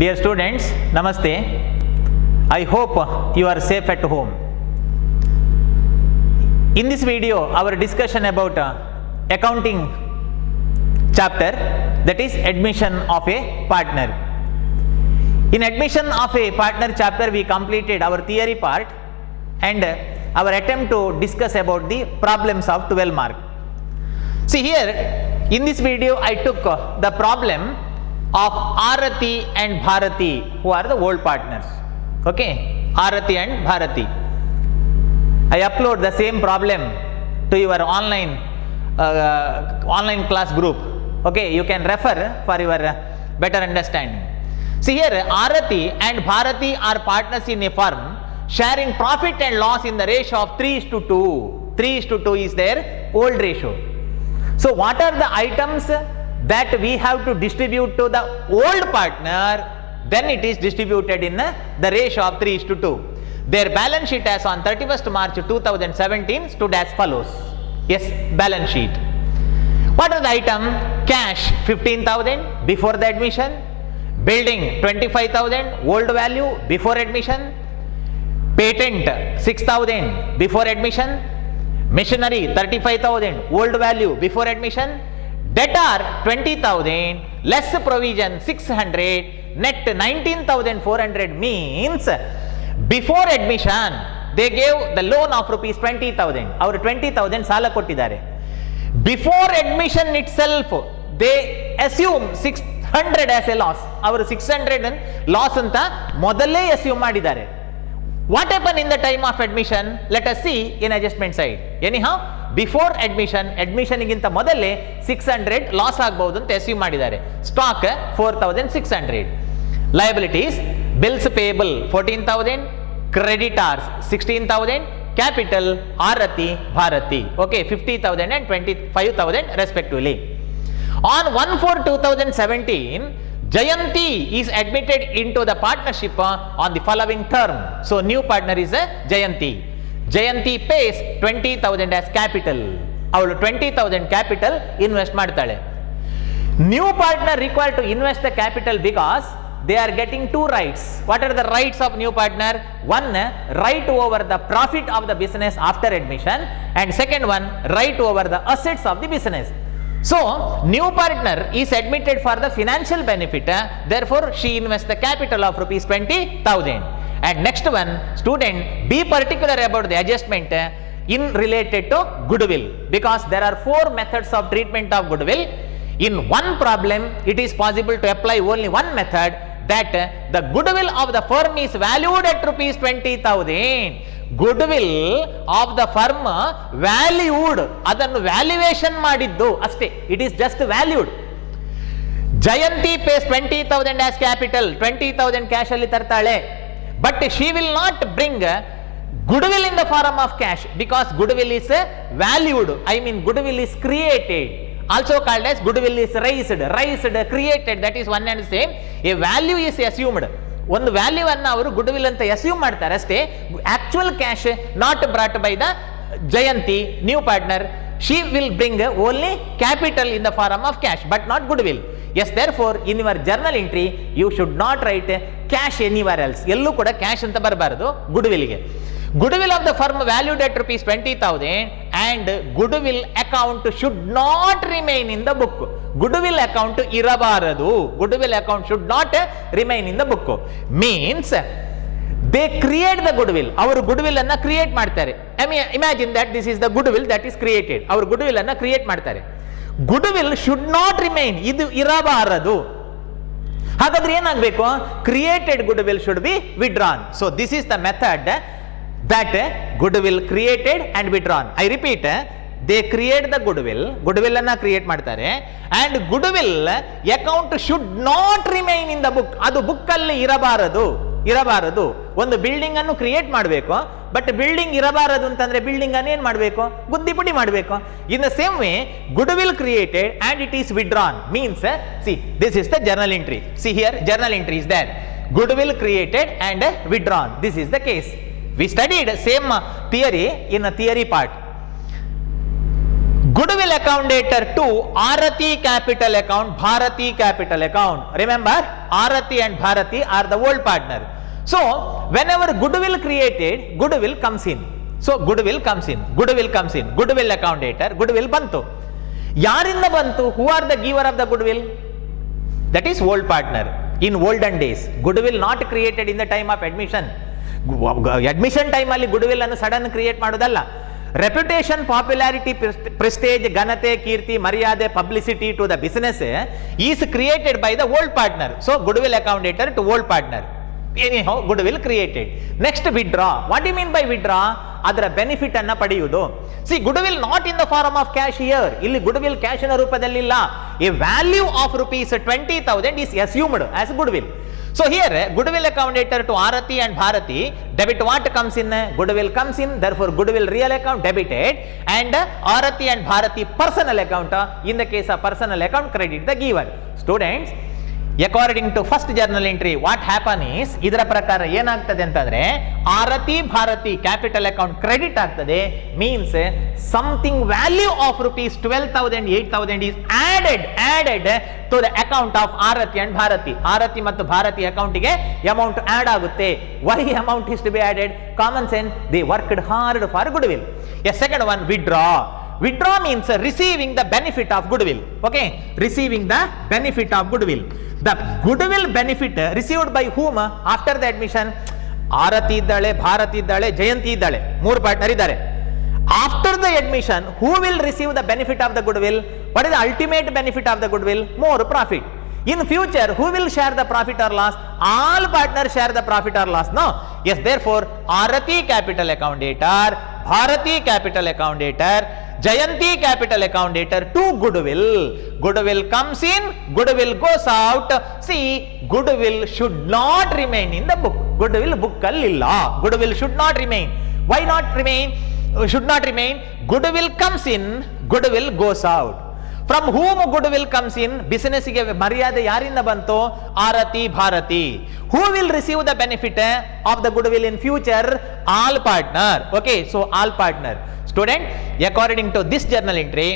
Dear students, Namaste. I hope you are safe at home. In this video, our discussion about accounting chapter, that is admission of a partner. In admission of a partner chapter, we completed our theory part and our attempt to discuss about the problems of 12 mark. See here, in this video, I took the problem of Arathi and Bharati, who are the old partners. Okay, Arathi and Bharati. I upload the same problem to your online class group. Okay, you can refer for your better understanding. See here, Arathi and Bharati are partners in a firm sharing profit and loss in the ratio of 3:2. 3:2 is their old ratio. So what are the items that we have to distribute to the old partner? Then it is distributed in the ratio of 3:2. Their balance sheet as on 31st March 2017 stood as follows. Yes, balance sheet. What are the item? Cash 15,000 before the admission, building 25,000 old value before admission, patent 6,000 before admission, machinery 35,000 old value before admission, debtor 20,000 less provision 600, net 19,400 means before admission they gave the loan of rupees 20,000. Our 20,000 ಸಾಲ ಕೊಟ್ಟಿದ್ದಾರೆ. Before admission itself they assume 600 as a loss. ಅವರು 600 loss ಅಂತ ಮೊದಲೇ assume ಮಾಡಿದ್ದಾರೆ. What happened in the time of admission? Let us see in adjustment side. Anyhow, before admission ಗಿಂತ ಮೊದಲೇ 600 loss ಆಗಬಹುದು ಅಂತ assume ಮಾಡಿದ್ದಾರೆ. Stock 4,600. Liabilities, bills payable 14,000, creditors 16,000, capital Arathi, Bharati. Okay, 50,000 and 25,000 respectively. On 1/4/2017, Jayanti is admitted into the partnership on the following term. So new partner is Jayanti. Jayanti pays 20,000 as capital. ಅವಳು 20,000 capital invest ಮಾಡ್ತಾಳೆ. New partner required to invest the capital because they are getting two rights. What are the rights of new partner? One, right over the profit of the business after admission, and second one, right over the assets of the business. So new partner is admitted for the financial benefit, therefore she invests the capital of rupees 20,000. And next one, student, be particular about the adjustment in related to goodwill, because there are 4 methods of treatment of goodwill. In one problem, it is possible to apply only one method, that the goodwill of the firm is valued at rupees 20,000. Goodwill of the firm valued, ಅದನ್ನು valuation ಮಾಡಿದ್ದು ಅಷ್ಟೇ. It is just valued. Jayanti pays 20,000 as capital, 20,000 cash ಅಲ್ಲಿ ತರ್ತಾಳೆ. But she will not bring goodwill in the form of cash, because goodwill is valued. I mean goodwill is created. Also called as goodwill is raised, created, that is one and same. A value is assumed. ಒಂದು value ಅನ್ನು ಅವರು goodwill ಅಂತ assume ಮಾಡ್ತಾರೆ ಅಷ್ಟೇ. Actual cash not brought by the Jayanti new partner. She will bring only capital in the form of cash but not goodwill. As therefore in your journal entry you should not write cash anywhere else. ಎಲ್ಲೂ ಕೂಡ cash ಅಂತ ಬರಬಾರದು ಗುಡ್ವಿಲ್ಗೆ. Goodwill of the firm valued at rupees 20,000 and goodwill account should not remain in the book. Goodwill account ಇರಬಾರದು. Goodwill account should not remain in the book. Means they create the goodwill. ಅವರು goodwill ಅನ್ನ create ಮಾಡ್ತಾರೆ. Imagine that this is the goodwill that is created. ಅವರು goodwill ಅನ್ನ create ಮಾಡ್ತಾರೆ. Goodwill should not remain. ಇದು ಇರಬಾರದು. ಹಾಗಾದ್ರೆ ಏನಾಗಬೇಕು? Created goodwill should be withdrawn. So this is the method that goodwill created and withdrawn. I repeat, they create the goodwill ಅನ್ನ create ಮಾಡ್ತಾರೆ, and goodwill account should not remain in the book. ಅದು book ಅಲ್ಲಿ ಇರಬಾರದು. ಒಂದು building ಅನ್ನು create ಮಾಡಬೇಕು, but building ಇರಬಾರದು ಅಂತಂದ್ರೆ ಬಿಲ್ಡಿಂಗ್ ಅನ್ನು ಏನ್ ಮಾಡಬೇಕು? ಗುದ್ದಿಪುಡಿ ಮಾಡಬೇಕು. In the same way goodwill created and it is withdrawn means, see this is the journal entry. See here, journal entry is there. Goodwill created and withdrawn. This is the case. We studied same theory in a theory part. goodwill account dater to Arathi capital account, Bharati capital account. Remember, Arathi and Bharati are the old partner. So whenever goodwill created, goodwill comes in. So goodwill comes in, goodwill comes in, goodwill account dater, goodwill bantu. Yarinda bantu? Who are the giver of the goodwill? That is old partner. In olden days, goodwill not created in the time of admission. Admission time ಅಲ್ಲಿ goodwill ಅನ್ನು sudden create ಮಾಡೋದಲ್ಲ. Reputation, popularity, prestige, ಘನತೆ, ಕೀರ್ತಿ, ಮರ್ಯಾದೆ, publicity to the business is created by the old partner. So goodwill account debtor to old partner. Anyhow goodwill created. Next withdraw. What you mean by withdraw? ಅದರ benefit ಅನ್ನ ಪಡೆಯುವುದು. See goodwill not in the form of cash here. ಇಲ್ಲಿ goodwill ಕ್ಯಾಶಿನ ರೂಪದಲ್ಲಿಲ್ಲ. A value of rupees 20,000 is assumed as goodwill. So here goodwill account dater to Arathi and Bharati, debit what comes in? Goodwill comes in, therefore goodwill real account debited, and Arathi and Bharati personal account, in the case of personal account, credit the giver. Students, according to first journal entry, what happen is, ಇದರ ಪ್ರಕಾರ ಏನಾಗ್ತದೆ ಅಂತಂದ್ರೆ Aarti Bharti capital account credit ಆಗ್ತದೆ. Means something value of rupees 12,000 8,000 is added to the account of Aarti and Bharti. Aarti ಮತ್ತು ಭಾರತಿ ಅಕೌಂಟಿಗೆ amount add ಆಗುತ್ತೆ. Why amount is to be added? Common sense, they worked hard for goodwill. A second one, withdraw. Withdraw means receiving the benefit of goodwill. Okay, receiving the benefit of goodwill. The goodwill benefit received by whom after the admission? ಆರತಿ ಇದ್ದಾಳೆ, ಭಾರತಿ ಇದ್ದಾಳೆ, ಜಯಂತಿ ಇದ್ದಾಳೆ, ಮೂರು partner ಇದ್ದಾರೆ. After the admission, who will receive the benefit of the goodwill? What is the ultimate benefit of the goodwill? More profit. In future, who will share the profit or loss? All partners share the profit or loss. No. Yes, therefore, Arathi capital account dater, Bharati capital account dater, Jayanti capital account dater to goodwill. Goodwill comes in, goodwill goes out. See, goodwill should not remain in the book. Goodwill book allilla. Goodwill should not remain. Why not remain? Should not remain. Goodwill comes in, goodwill goes out. From whom goodwill comes in? Business ಗೆ ಮರ್ಯಾದೆ ಯಾರಿಂದ ಬಂತು? ಆರತಿ Bharati. Who will receive the benefit of the goodwill in future? All partner. Okay, so all partner. Student, according to this journal entry,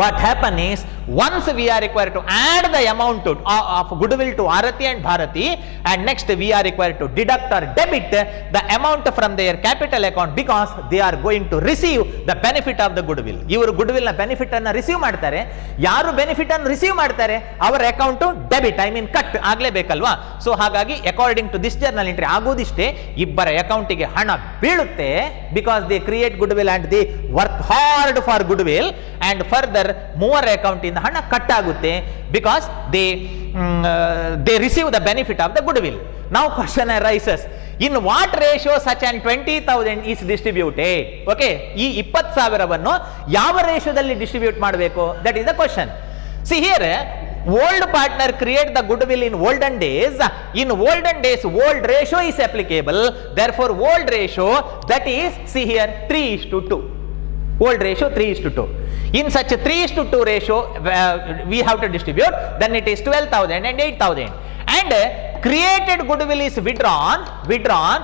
what happen is, once we are required to add the amount of goodwill to Arathi and Bharati, and next we are required to deduct or debit the amount from their capital account, because they are going to receive the benefit of the goodwill. ಇವರು goodwill ನ benefit ಅನ್ನ receive ಮಾಡ್ತಾರೆ. ಯಾರು benefit ಅನ್ನು receive ಮಾಡ್ತಾರೆ ಅವರ account debit, I mean cut ಆಗ್ಲೇಬೇಕಲ್ವಾ. So ಹಾಗಾಗಿ according to this journal entry ಆಗೋದಿಷ್ಟೇ, ಇಬ್ಬರ ಅಕೌಂಟಿಗೆ ಹಣ ಬೀಳುತ್ತೆ. Because they create goodwill and they work hard for goodwill, and further ಮೂವರ ಅಕೌಂಟ್ ಇಂದ ಹಣ ಕಟ್ ಆಗುತ್ತೆ. Because they receive the benefit of the goodwill. Now question arises, in what ratio such an 20,000 is distributed? Okay, ಈ 20,000ವನ್ನು ಯಾವ ರೇಷಿಯೋದಲ್ಲಿ distribute ಮಾಡಬೇಕು? That is the question. See here, old partner create the goodwill in olden days. In olden days, old ratio is applicable. Therefore, old ratio, that is, see here, 3:2. Old ratio 3:2. In such a 3:2 ratio, we have to distribute, then it is 12,000 and 8,000. And created goodwill is withdrawn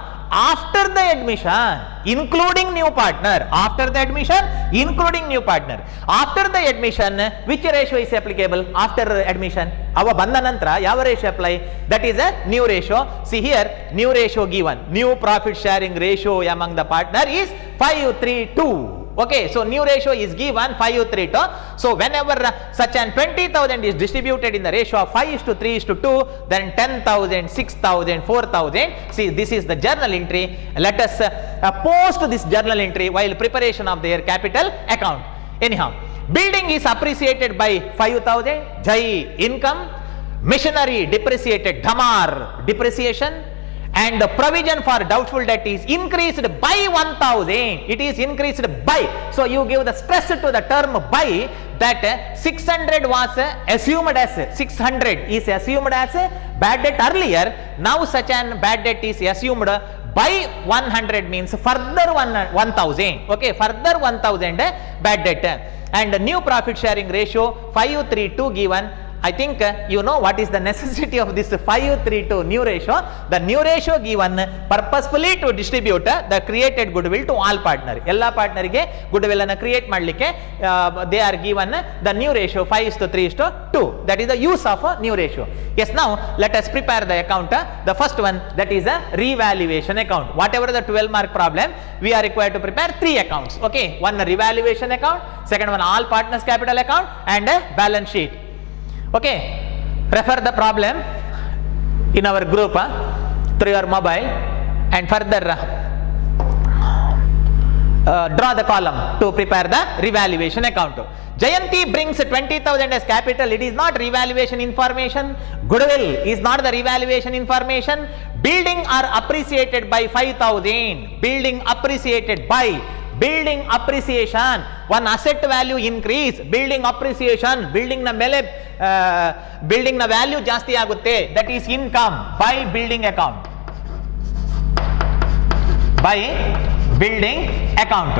after the admission, including new partner. After the admission, including new partner. After the admission, which ratio is applicable? After admission, ಅವ ಬಂದ ನಂತರ ಯಾವ ratio apply? That is a new ratio. See here, new ratio given. New profit sharing ratio among the partner is 5:3:2. Okay, so new ratio is given 5:3:2. So whenever such an 20,000 is distributed in the ratio of 5:3:2, then 10,000, 6,000, 4,000. See, this is the journal entry. Let us post this journal entry while preparation of their capital account. Anyhow, building is appreciated by 5,000, Jai income, machinery depreciated, Dhamar depreciation, and the provision for doubtful debt is increased by 1,000. It is increased by. So you give the stress to the term by, that 600 was assumed as 600 is assumed as bad debt earlier. Now such an bad debt is assumed by 100, means further 1,000. Okay, further 1,000 bad debt. And new profit sharing ratio 5:3:2 given. I think you know what is the necessity of this 5:3 new ratio. The new ratio given purposefully to distribute the created goodwill to all partner. ಎಲ್ಲ ಪಾರ್ಟ್ನರ್ಗೆ goodwill ಅನ್ನು create ಮಾಡಲಿಕ್ಕೆ they are given the new ratio 5:3:2. That is the use of a new ratio. Yes, now let us prepare the account. The first one, that is a revaluation account. Whatever the 12-mark problem, we are required to prepare 3 accounts. Okay, one revaluation account, second one all partners capital account, and a balance sheet. Okay, refer the problem in our group through your mobile, and further draw the column to prepare the revaluation account. Jayanti brings 20,000 as capital. It is not revaluation information. Goodwill is not the revaluation information. Building are appreciated by 5,000. Building appreciated by. Building appreciation. One asset value increase. Building appreciation. Building na mele building na value ಜಾಸ್ತಿ ಆಗುತ್ತೆ. That is income by building account. By building account.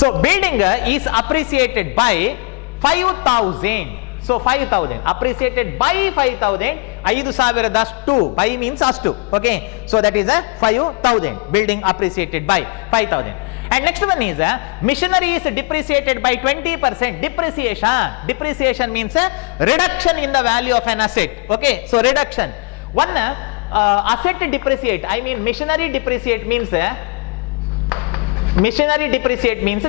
So building is appreciated by 5,000. So 5,000 appreciated by 5,000. 5,000 by means astu. Okay, so that is a 5,000. Building appreciated by 5,000. And next one is machinery is depreciated by 20%. Depreciation means a reduction in the value of an asset. Okay, so reduction. One asset depreciate, I mean machinery depreciate means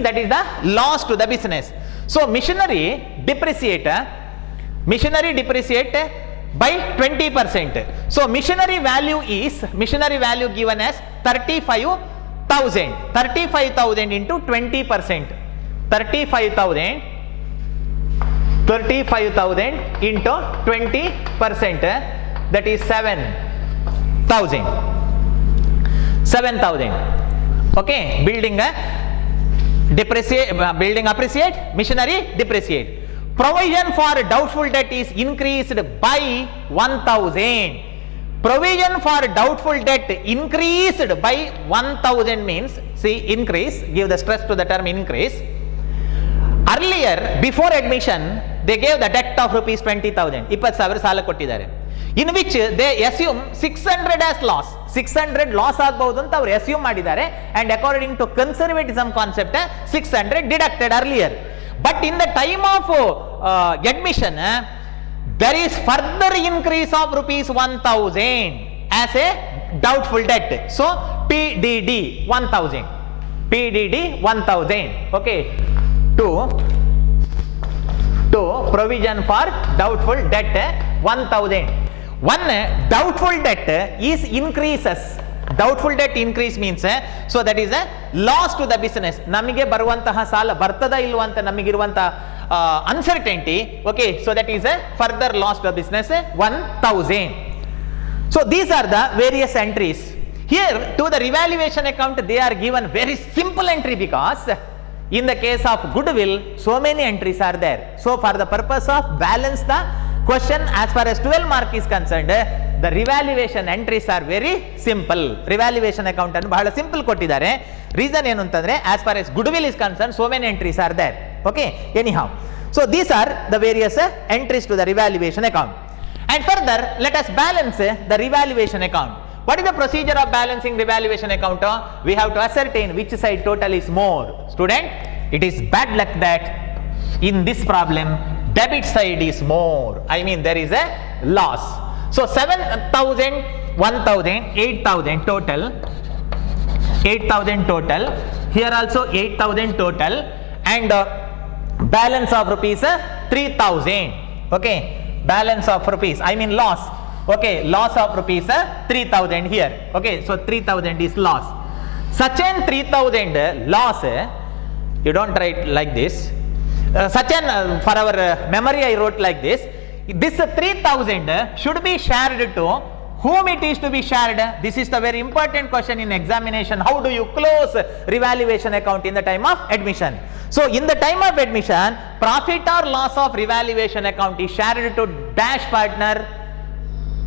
that is the loss to the business. So machinery depreciate by 20%. So machinery value given as 35,000. 35,000 into 20%. 35,000 into 20%, that is 7,000. Okay, building appreciate, machinery depreciate. Provision for doubtful debt is increased by 1,000. Provision for doubtful debt increased by 1,000 means, see, increase, give the stress to the term increase. Earlier, before admission, they gave the debt of rupees 20,000. 20,000 ಸಾಲ ಕೊಟ್ಟಿದ್ದಾರೆ. In which they assume 600 as loss. 600 loss ಆಗಬಹುದು ಅಂತ ಅವರು assume ಮಾಡಿದ್ದಾರೆ, and according to conservatism concept 600 deducted earlier. But in the time of admission, there is further increase of rupees 1,000 as a doubtful debt. So PDD 1,000. PDD 1,000. Okay, to provision for doubtful debt 1,000. One doubtful debt is increases. Doubtful debt increase means so that is a loss to the business. ನಮಗೆ ಬರುವಂತಹ ಸಾಲ ಬರ್ತದ ಇಲ್ವಾ ಅಂತ ನಮಗಿರುವಂತಹ uncertainty. Okay, so that is a further loss to the business 1,000. So these are the various entries. Here to the revaluation account they are given very simple entry, because in the case of goodwill so many entries are there. So for the purpose of balance the question as far as 12 mark is concerned, the revaluation entries are very simple. Revaluation account ಅನ್ನು ಬಹಳ simple ಕೊಟ್ಟಿದ್ದಾರೆ. Reason ಏನು ಅಂತಂದ್ರೆ as far as goodwill is concerned so many entries are there. Okay, anyhow, so these are the various entries to the revaluation account. And further let us balance the revaluation account. What is the procedure of balancing revaluation account? We have to ascertain which side total is more. Student, it is bad luck that in this problem debit side is more. I mean there is a loss. So 7,000, 1,000, 8,000 total. 8,000 total. Here also 8,000 total, and balance of rupees 3,000. Okay, balance of rupees, I mean loss. Okay, loss of rupees 3,000 here. Okay, so 3,000 is loss. Such an 3,000 loss, you don't write like this. Such an for our memory I wrote like this. This 3,000 should be shared to whom it is to be shared. This is the very important question in examination. How do you close revaluation account in the time of admission? So in the time of admission, profit or loss of revaluation account is shared to dash partner,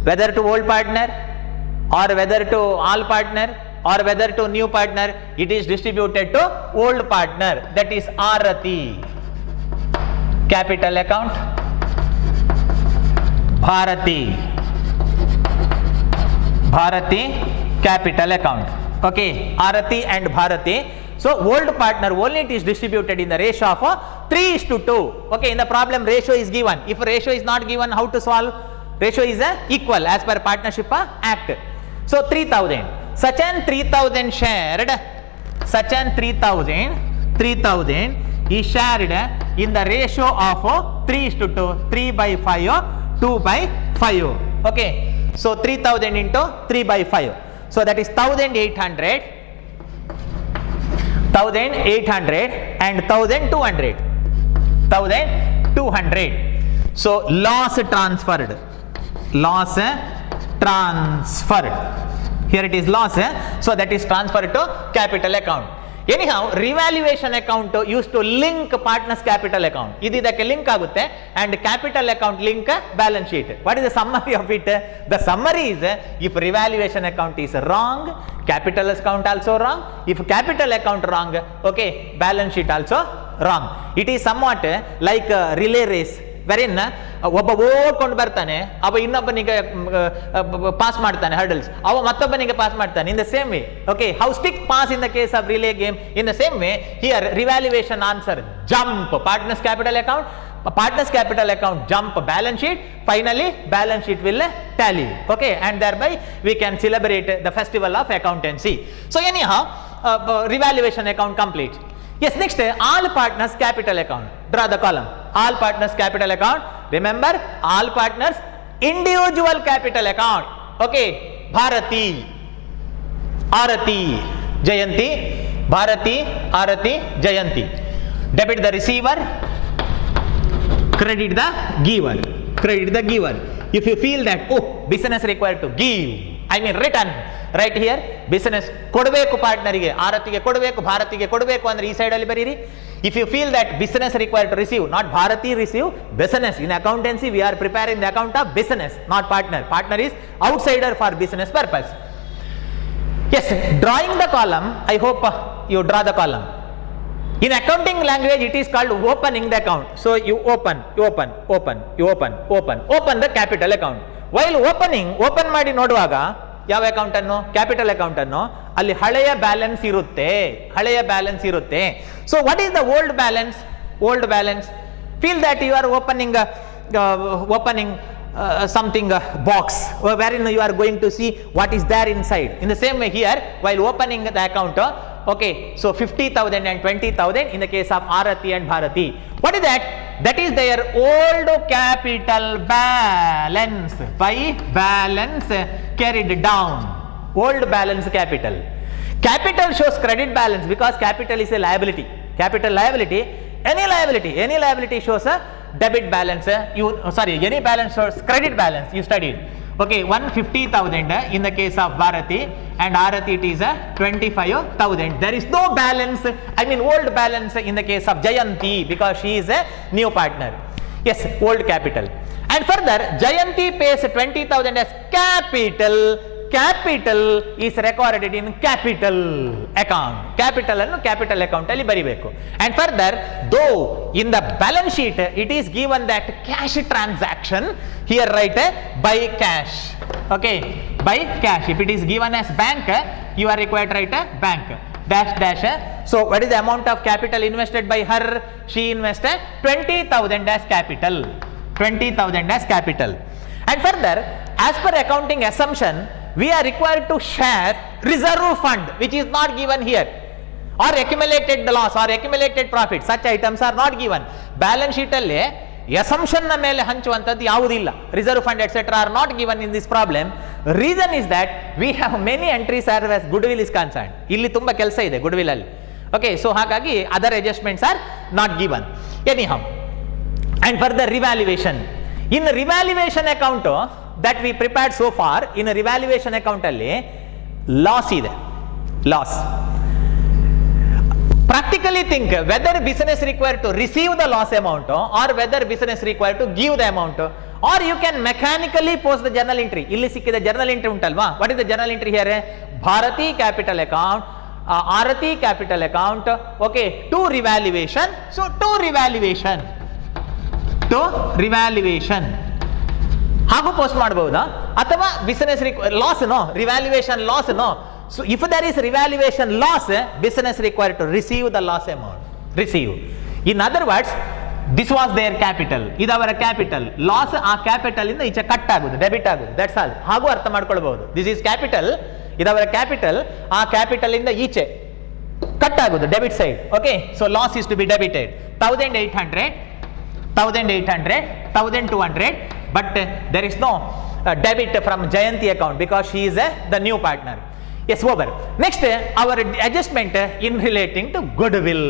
whether to old partner or whether to all partner or whether to new partner. It is distributed to old partner, that is Arathi. Capital account, Bharati capital account. Okay, Arati and Bharati. So old partner only it is distributed in the ratio of 3:2. Okay, in the problem ratio is given. If ratio is not given, how to solve? Ratio is equal as per Partnership Act. So 3000. Such an 3000 shared. Such an 3000 is shared in the ratio of 3:2. 3/5, 2/5. Okay. So 3000 into 3/5. So that is 1800 and 1200. 1200. So loss transferred. Here it is loss. So that is transferred to capital account. Anyhow, revaluation account used to link partners capital account. Idi idake link agutte and capital account link balance sheet. What is the summary of it? The summary is if revaluation account is wrong, capital account also wrong. If capital account wrong, okay, balance sheet also wrong. It is somewhat like a relay race wherein ಒಬ್ಬ ಓಡ್ಕೊಂಡು ಬರ್ತಾನೆ, ಅವ ಇನ್ನೊಬ್ಬನಿಗೆ pass ಮಾಡ್ತಾನೆ hurdles, ಅವ ಮತ್ತೊಬ್ಬನಿಗೆ pass ಮಾಡ್ತಾನೆ. In the same way, okay, how stick pass in the case of relay game, in the same way here revaluation answer jump partners capital account jump balance sheet, finally balance sheet will tally. Okay, and thereby we can celebrate the festival of accountancy. So anyhow, revaluation account complete. Yes, next all partners capital account. Draw the column. All partners capital account. Remember, all partners individual capital account. Okay, Bharati, Arati, Jayanti, Bharati, Arati, Jayanti. Debit the receiver, credit the giver. Credit the giver. If you feel that, oh, business required to give, I mean return, right here business ಕೊಡಬೇಕು ಪಾರ್ಟ್ನರಿಗೆ, ಆರತಿಗೆ ಕೊಡಬೇಕು, ಭಾರತಿಗೆ ಕೊಡಬೇಕು ಅಂದ್ರೆ ಈ side ಅಲ್ಲಿ ಬರೀರಿ. If you feel that business required to receive, not Bharati receive, business. In accountancy we are preparing the account of business, not partner. Partner is outsider for business purpose. Yes, drawing the column, I hope you draw the column. In accounting language it is called opening the account. So you open the capital account. While open ಮಾಡಿ ನೋಡುವಾಗ ಯಾವ account ಅನ್ನು, capital account ಅನ್ನು, ಅಲ್ಲಿ ಹಳೆಯ balance ಇರುತ್ತೆ. So what is the old balance? Feel that you are opening something box wherein you are going to see what is there inside. In the same way here, while opening the account, okay, so 50,000 and 20,000 in the case of Arati and Bharati. What is that? That is their old capital balance by balance carried down. Old balance capital. Capital shows credit balance because capital is a liability. Capital liability, any liability shows a debit balance. Any balance shows credit balance. You studied. Okay, 150,000 in the case of Bharati, and Arati it is 25,000. There is no balance, I mean old balance in the case of Jayanti because she is a new partner. Yes, old capital. And further, Jayanti pays 20,000 as capital. Capital is recorded in capital account. Capital annu capital account alli baribeku. And further, though in the balance sheet it is given that cash transaction, here write by cash. Okay, by cash. If it is given as bank, you are required to write bank dash. So what is the amount of capital invested by her? She invested 20,000 as capital. 20,000 as capital. And further, as per accounting assumption, we are required to share reserve fund, which is not given here, or accumulated loss or accumulated profit. Such items are not given. Balance sheet alli assumption na mele hanchuvanthaddu yavudilla. Reserve fund etc are not given in this problem. Reason is that we have many entries as goodwill is concerned. Illi tumba kelsa ide goodwill alli. Okay, so hagagi other adjustments are not given. Anyhow, and further revaluation. In revaluation account that we prepared so far, in a revaluation account alli loss ide. Loss. Practically think whether business required to receive the loss amount or whether business required to give the amount, or you can mechanically post the journal entry. Illi sikkida journal entry untalva. What is the journal entry here? Bharati capital account, Arati capital account, okay, to revaluation. So to revaluation ಹಾಗೂ post ಮಾಡಬಹುದಾ, ಅಥವಾ business loss no, revaluation loss no. So if there is revaluation loss, business required to receive the loss amount. Receive, in other words, this was their capital, ಇದು ಅವರ capital. Loss ಆ capital ಇಂದ ಈಚೆ cut ಆಗುದು, debit ಆಗುದು, that's all. ಹಾಗೂ ಅರ್ಥ ಮಾಡ್ಕೊಳ್ಬಹುದು. ದಿಸ್ ಈಸ್ ಕ್ಯಾಪಿಟಲ್, ಇದವರ ಕ್ಯಾಪಿಟಲ್, ಆ ಕ್ಯಾಪಿಟಲ್ ಇಂದ ಈಚೆ ಕಟ್ ಆಗುದು, debit side. Okay, so loss is to be debited 1800, 1800, 1200, but there is no debit from Jayanti account because she is the new partner. Yes, over. Next, our adjustment in relating to goodwill.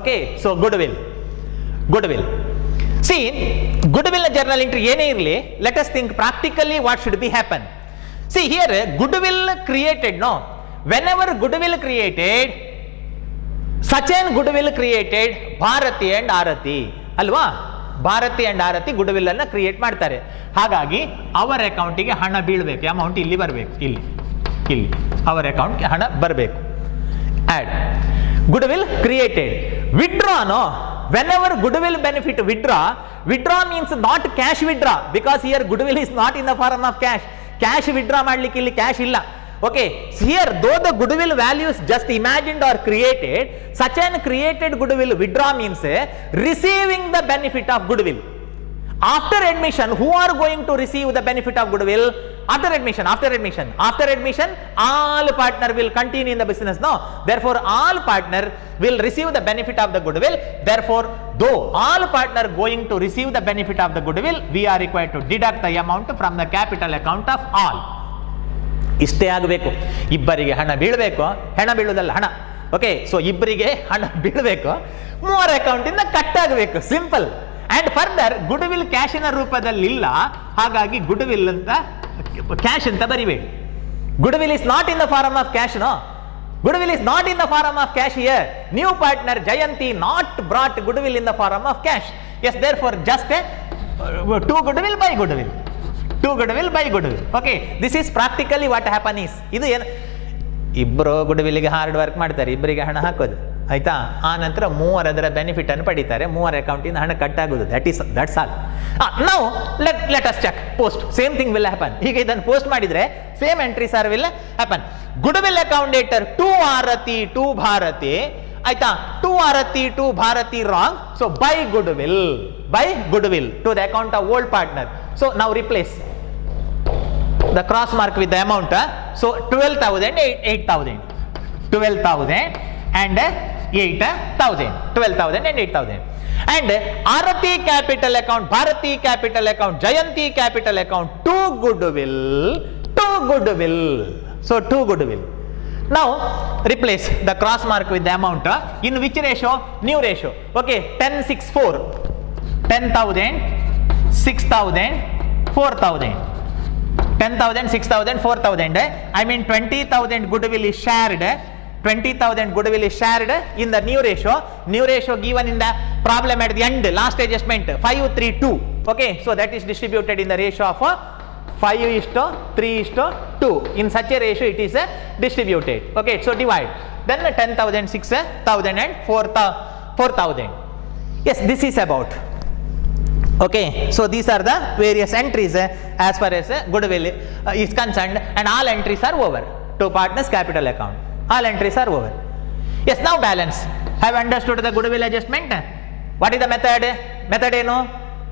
Okay, so goodwill. See, goodwill journal entry ಏನೇ ಇರಲಿ, let us think practically what should be happen. See here, goodwill created, no, whenever goodwill created, such an goodwill created Bharati and ಆರತಿ ಅಲ್ವಾ, Bharati and Aarti goodwill ಅನ್ನ create ಮಾಡ್ತಾರೆ. ಹಾಗಾಗಿ ಅವರ ಅಕೌಂಟಿಗೆ ಹಣ ಬೀಳಬೇಕು, ಅಮೌಂಟ್ ಇಲ್ಲಿ ಬರಬೇಕು, ಇಲ್ಲಿ ಅವರ ಅಕೌಂಟ್ಗೆ ಹಣ ಬರಬೇಕು. Add goodwill created. ವಿಡ್ರಾನೋ, whenever goodwill benefit withdraw means not cash withdraw, because here goodwill is not in the form of cash withdraw ಮಾಡ್ಲಿಕ್ಕೆ ಇಲ್ಲಿ ಕ್ಯಾಶ್ ಇಲ್ಲ. Okay, here though the goodwill values just imagined or created, such an created goodwill withdraw means receiving the benefit of goodwill. After admission, who are going to receive the benefit of goodwill? After admission, all partner will continue in the business. No, therefore all partner will receive the benefit of the goodwill. Therefore, though all partner going to receive the benefit of the goodwill, we are required to deduct the amount from the capital account of all. ಇಷ್ಟೇ ಆಗಬೇಕು. ಇಬ್ಬರಿಗೆ ಹಣ ಬೀಳಬೇಕು, ಹಣ ಬೀಳುವುದಲ್ಲ, ಹಣ. Okay, so ಇಬ್ಬರಿಗೆ ಹಣ ಬೀಳಬೇಕು, ಮೂವರ ಅಕೌಂಟ್ ಇಂದ ಕಟ್ ಆಗಬೇಕು, ಸಿಂಪಲ್. ಅಂಡ್ ಫರ್ದರ್ ಗುಡ್ವಿಲ್ ಕ್ಯಾಶಿನ ರೂಪದಲ್ಲಿ ಇಲ್ಲ, ಹಾಗಾಗಿ ಗುಡ್ವಿಲ್ ಅಂತ ಕ್ಯಾಶ್ ಅಂತ ಬರಿಬೇಡಿ. Goodwill is not in the form of cash. No, goodwill is not in the form of cash here. New partner Jayanti not brought goodwill in the form of cash. Yes, therefore just to goodwill by goodwill. Okay, this is practically what happen is. ಇದು ಏನು, ಇಬ್ಬರು ಗುಡ್ವಿಲ್ಗೆ hard work ಮಾಡ್ತಾರೆ, ಇಬ್ಬರಿಗೆ ಹಣ ಹಾಕೋದು ಆಯ್ತಾ, ಆ ನಂತರ ಮೂವರು ಅದರ ಬೆನಿಫಿಟ್ ಅನ್ನು ಪಡಿತಾರೆ, ಮೂವರ ಅಕೌಂಟಿಂದ ಹಣ ಕಟ್ ಆಗುದು. That's all. Now let us check post. Same thing will happen. ಈಗ ಇದನ್ನು ಪೋಸ್ಟ್ ಮಾಡಿದ್ರೆ same entries are will happen. Goodwill account debtor to Aarti to Bharti ಆಯ್ತಾ, to Aarti to Bharti wrong. So by goodwill to the account of old partner. So ನಾವು replace the cross mark with the amount. So 12,000 8,000 12,000 and 8,000 12,000 and 8,000. And Arati capital account, Bharati capital account, Jayanti capital account to goodwill. So to goodwill. Now replace the cross mark with the amount. In which ratio? New ratio. Okay, 10,6,4 10,000 6,000 4,000 10,000 6,000 4,000. I mean 20,000 goodwill is shared. 20,000 goodwill is shared in the new ratio. New ratio given in the problem at the end, last adjustment 5:3:2. Okay, so that is distributed in the ratio of 5:3:2. In such a ratio it is distributed. Okay, so divide. Then 10,000 6,000 and 4,000. Yes, this is about. Okay, so these are the various entries as far as goodwill is concerned, and all entries are over to partners capital account. All entries are over. Yes, now balance. Have understood the goodwill adjustment? What is the method? Method ಏನು?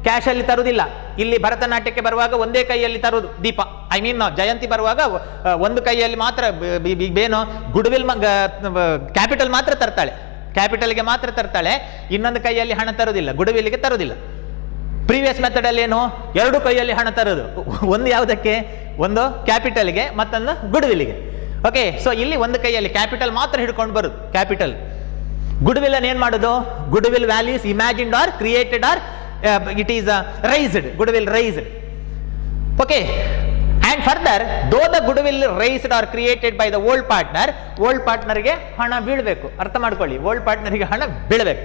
Cash ಅಲ್ಲಿ ತರುವುದಿಲ್ಲ. ಇಲ್ಲಿ ಭರತನಾಟ್ಯಕ್ಕೆ ಬರುವಾಗ ಒಂದೇ ಕೈಯಲ್ಲಿ ತರುವುದು ದೀಪ. I mean ಜಯಂತಿ ಬರುವಾಗ ಒಂದು ಕೈಯಲ್ಲಿ ಮಾತ್ರ ಏನು ಗುಡ್ವಿಲ್ ಕ್ಯಾಪಿಟಲ್ ಮಾತ್ರ ತರ್ತಾಳೆ, ಕ್ಯಾಪಿಟಲ್ಗೆ ಮಾತ್ರ ತರ್ತಾಳೆ, ಇನ್ನೊಂದು ಕೈಯಲ್ಲಿ ಹಣ ತರುವುದಿಲ್ಲ, ಗುಡ್ವಿಲ್ಗೆ ತರುವುದಿಲ್ಲ. ಪ್ರೀವಿಯಸ್ ಮೆಥಡ್ ಅಲ್ಲಿ ಏನು, ಎರಡು ಕೈಯಲ್ಲಿ ಹಣ ತರೋದು, ಒಂದು ಯಾವುದಕ್ಕೆ, ಒಂದು ಕ್ಯಾಪಿಟಲ್ಗೆ ಮತ್ತೊಂದು ಗುಡ್ವಿಲ್ಗೆ. ಓಕೆ, ಸೊ ಇಲ್ಲಿ ಒಂದು ಕೈಯಲ್ಲಿ ಕ್ಯಾಪಿಟಲ್ ಮಾತ್ರ ಹಿಡ್ಕೊಂಡು ಬರುದು, ಕ್ಯಾಪಿಟಲ್. ಗುಡ್ವಿಲ್ ಅನ್ನು ಏನ್ ಮಾಡೋದು, goodwill values imagined are created or it is raised, goodwill raised. Okay, and further though the goodwill raised or created by the old ಪಾರ್ಟ್ನರ್ಗೆ ಹಣ ಬೀಳಬೇಕು. ಅರ್ಥ ಮಾಡ್ಕೊಳ್ಳಿ, ಓಲ್ಡ್ ಪಾರ್ಟ್ನರ್ಗೆ ಹಣ ಬೀಳಬೇಕು,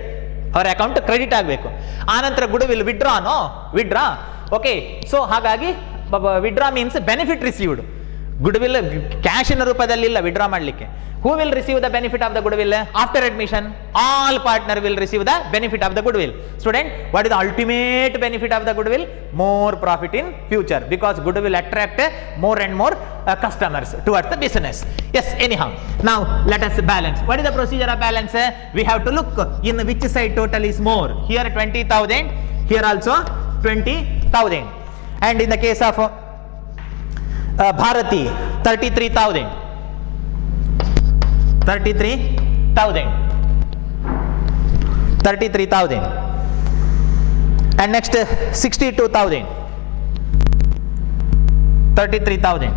ಅವರ ಅಕೌಂಟ್ ಕ್ರೆಡಿಟ್ ಆಗಬೇಕು. ಆನಂತರ ಗುಡ್ವಿಲ್ ವಿಡ್ರಾ. ಓಕೆ, ಸೊ ಹಾಗಾಗಿ withdraw means benefit received. Goodwill ಕ್ಯಾಶಿನ ರೂಪದಲ್ಲಿಲ್ಲ ವಿಡ್ರಾ ಮಾಡಲಿಕ್ಕೆ. Who will receive the benefit of the goodwill after admission? All partner will receive the benefit of the goodwill. Student, what is the ultimate benefit of the goodwill? More profit in future, because goodwill attract more and more customers towards the business. Yes, anyhow, now let us balance. What is the procedure of balance? We have to look in which side total is more. Here 20,000, here also 20,000, and in the case of Bharati 33,000, 33,000, and next 62,000, 33,000,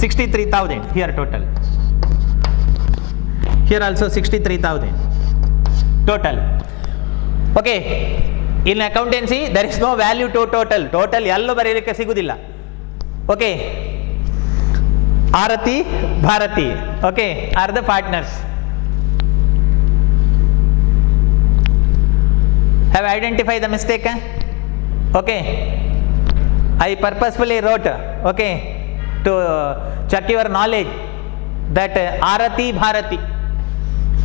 63,000 here total. Here also 63,000 total. Okay, in accountancy there is no value to total. Total ಎಲ್ಲೂ ಬರೆಯಲಿಕ್ಕೆ ಸಿಗುವುದಿಲ್ಲ. Okay, Arati, Bharati, okay, are the partners. Have identified the mistake? Okay, I purposefully wrote, okay, to check your knowledge, that Arati, Bharati.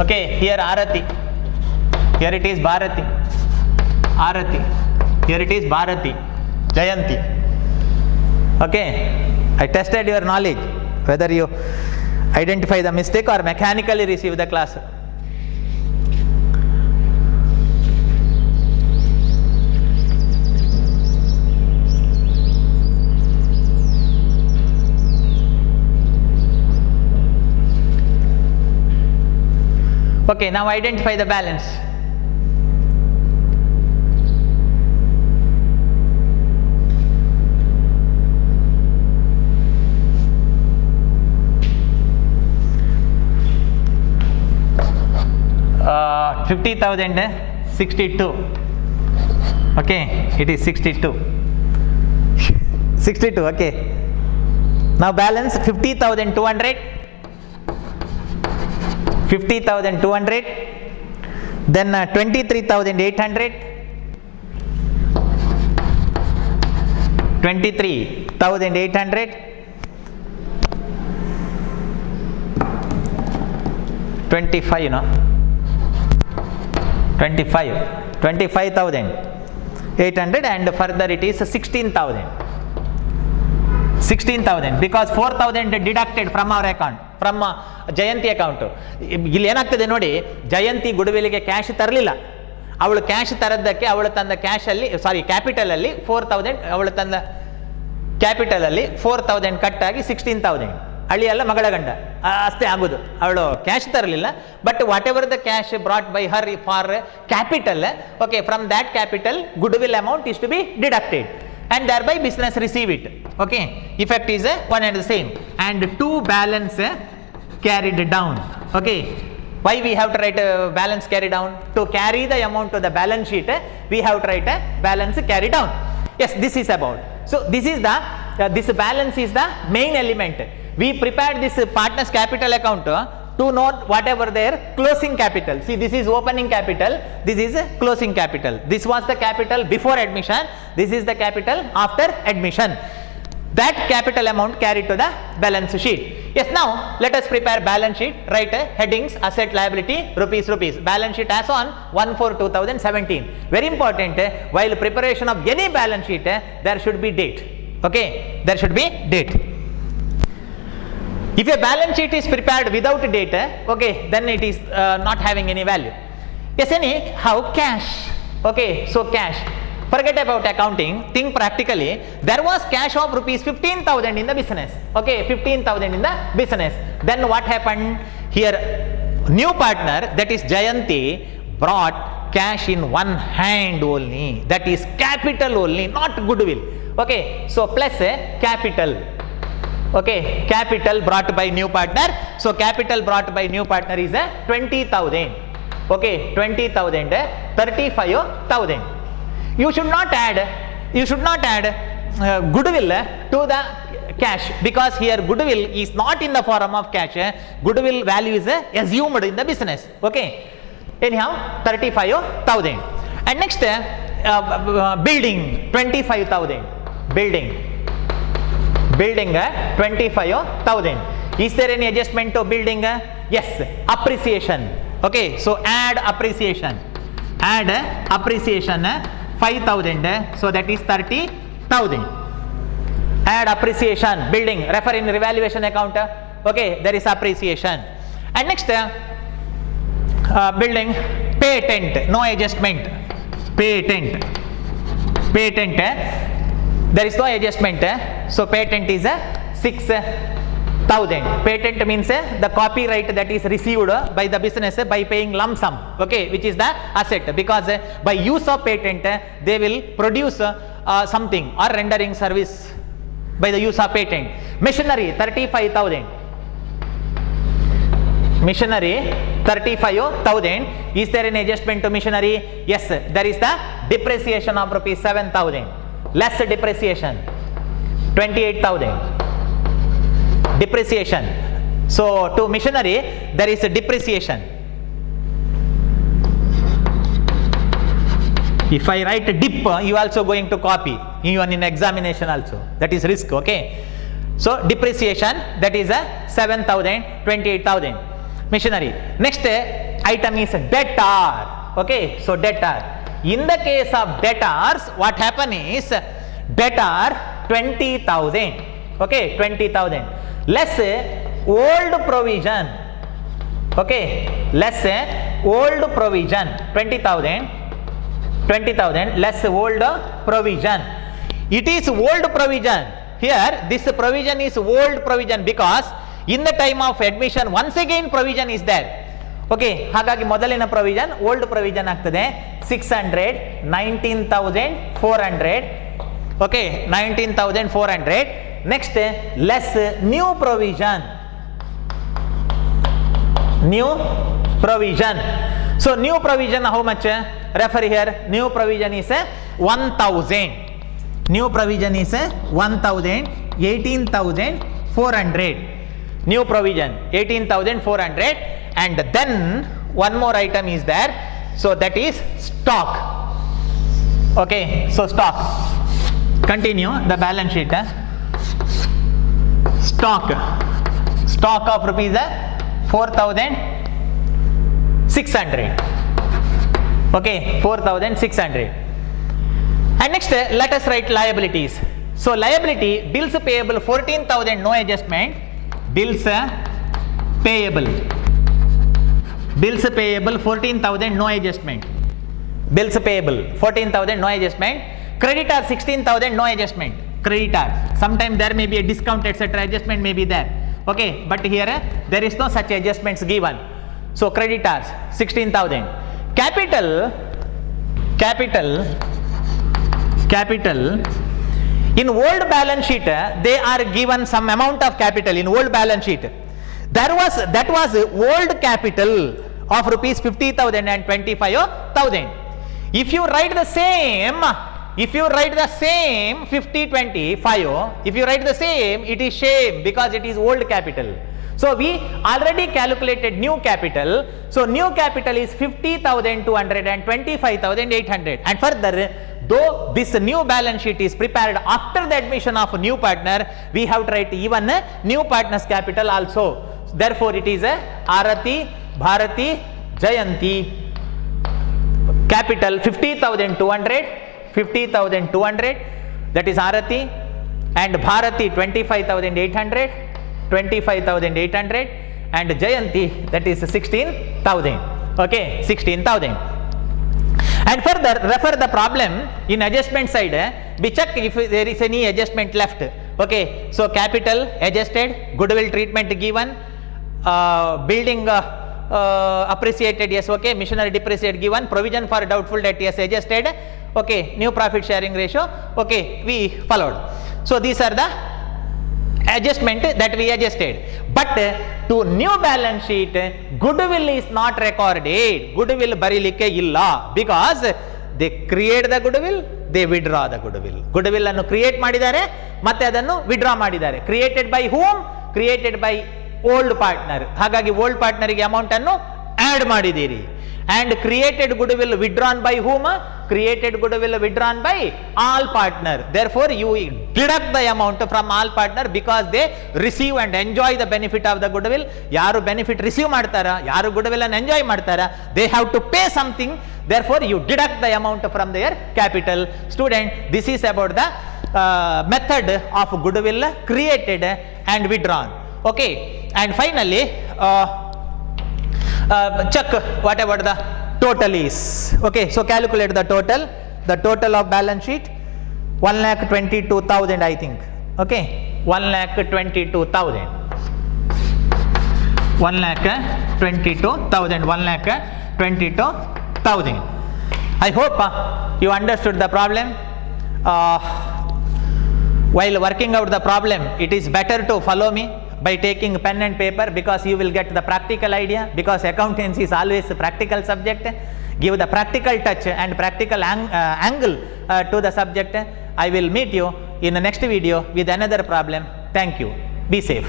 Okay, here Arati, here it is Bharati, Arati, here it is Bharati, Jayanti. Okay, I tested your knowledge, whether you identify the mistake or mechanically receive the class. Okay, now identify the balance. Uh, 50,000, 62. Okay, it is 62. 62, okay. Now balance 50,200. 50,200, then 23,800, 23,800, 25, you know, 25,800, and further it is 16,000. 16,000 because 4,000 deducted from our account, from Jayanti account. ಇಲ್ಲಿ ಏನಾಗ್ತದೆ ನೋಡಿ, ಜಯಂತಿ ಗುಡ್ವಿಲ್ಗೆ cash ತರಲಿಲ್ಲ. ಅವಳು cash ತರದ್ದಕ್ಕೆ ಅವಳು ತಂದ ಕ್ಯಾಶಲ್ಲಿ, ಸಾರಿ ಕ್ಯಾಪಿಟಲಲ್ಲಿ 4,000, ಅವಳು ತಂದ ಕ್ಯಾಪಿಟಲಲ್ಲಿ 4,000 ಕಟ್ಟಾಗಿ 16,000. ಅಳಿಯಲ್ಲ ಮಗಳ ಗಂಡ ಅಷ್ಟೇ ಆಗೋದು. ಅವಳು ಕ್ಯಾಶ್ ತರಲಿಲ್ಲ, but whatever the cash brought by her for capital, okay, from that capital goodwill amount is to be deducted, and thereby business receive it. Okay, effect is one and the same, and to balance carried down. Okay, why we have to write a balance carry down? To carry the amount to the balance sheet, we have to write a balance carry down. Yes, this is about. So this is the this balance is the main element. We prepared this partners capital account to note whatever their closing capital. See, this is opening capital, this is closing capital. This was the capital before admission, this is the capital after admission. That capital amount carried to the balance sheet. Yes, now let us prepare balance sheet. Write headings, asset, liability, rupees. Balance sheet as on 1/4/2017. Very important, while preparation of any balance sheet, there should be date. Okay, there should be date. If a balance sheet is prepared without date, okay, then it is not having any value. Yes, anyhow, cash. Okay, so cash. Forget about accounting, think practically. There was cash of rupees 15,000 in the business. Okay, 15,000 in the business. Then what happened? Here, new partner, that is Jayanti, brought cash in one hand only. That is capital only, not goodwill. Okay, so plus capital. Okay, capital brought by new partner. So capital brought by new partner is 20,000. Okay, 20,000, 35,000. You should not add goodwill to the cash, because here goodwill is not in the form of cash. Goodwill value is assumed in the business. Okay, anyhow 35,000. And next building 25,000. building 25,000. Is there any adjustment to building? Yes, appreciation. Okay, so add appreciation 5,000, so that is 30,000. Add appreciation building, refer in revaluation account. Okay, there is appreciation. And next building patent, no adjustment. Patent there is no adjustment, so patent is 6,000. Patent means the copyright that is received by the business by paying lump sum, okay, which is the asset, because by use of patent they will produce something or rendering service by the use of patent. Machinery 35,000. Machinery 35,000. Is there an adjustment to machinery? Yes, there is the depreciation of rupees 7,000. Less depreciation 28,000. Depreciation. So to machinery there is a depreciation. If I write dip, you also going to copy even in examination also. That is risk. Okay. So depreciation, that is 7,000, 28,000. Machinery. Next item is debtor. Okay. So debtor. In the case of debtors, what happen is debtor 20,000. Okay, 20,000. Less old provision. Okay, less old provision 20,000 less old provision. It is old provision. Here this provision is old provision because in the time of admission once again provision is there. Okay, ಹಾಗಾಗಿ ಮೊದಲಿನ provision old provision ಆಗ್ತದೆ 600, 19,400. Okay, 19,400. Next less new provision. New provision. So new provision how much? Refer here. New provision is 1,000. New provision is 1,000. 18,400. New provision 18,400. And then one more item is there. So that is stock. Okay, so stock. Continue the balance sheet. Stock of rupees 4,600. Okay, 4,600. And next let us write liabilities. So liability, bills payable 14,000, no adjustment. Bills payable 14,000, no adjustment. Bills payable 14,000, no adjustment. Creditor 16,000, no adjustment. Creditor, sometime there may be a discount etc, adjustment may be there. Okay, but here there is no such adjustments given. So creditors 16,000. Capital in old balance sheet they are given some amount of capital in old balance sheet. That was old capital of rupees 50,000 and 25,000. If you write the same 50/25, if you write the same, it is shame because it is old capital. So we already calculated new capital. So new capital is 50,200 and 25,800. And further, though this new balance sheet is prepared after the admission of a new partner, we have to write even new partner's capital also. Therefore it is Arati, Bharati, Jayanti. Capital 50,200, that is Arati, and Bharati 25,800, and Jayanti, that is 16,000. Okay, 16,000. And further refer the problem in adjustment side. We check if there is any adjustment left. Okay, so capital adjusted, goodwill treatment given, building appreciated, yes, okay, machinery depreciated given, provision for doubtful debt, yes, adjusted, okay, new profit sharing ratio, okay, we followed. So these are the adjustment that we adjusted. But to new balance sheet, goodwill is not recorded. Goodwill barilike illa because they create the goodwill, they withdraw the goodwill. Goodwill annu create madidare matte adannu withdraw madidare. Created by whom? Created by old partner. ಹಾಗಾಗಿ old partner ಗೆ amount ಅನ್ನು add ಮಾಡಿದಿರಿ. and created goodwill withdrawn by whom? Created goodwill withdrawn by all partner. Therefore, you deduct the amount from all partner because they receive and enjoy the benefit of the goodwill. Yaru benefit receive ಮಾಡ್ತಾರಾ, ಯಾರು goodwill and enjoy ಮಾಡ್ತಾರಾ, they have to pay something. Therefore, you deduct the amount from their capital. Student, this is about the method of goodwill created and withdrawn. Okay, and finally, check what about the total is. Okay, so calculate the total of balance sheet 1,22,000 I think. Okay, 1,22,000. 1,22,000. I hope you understood the problem. While working out the problem, it is better to follow me by taking pen and paper, because you will get the practical idea, because accountancy is always a practical subject. Give the practical touch and practical angle to the subject. I will meet you in the next video with another problem. Thank you. Be safe.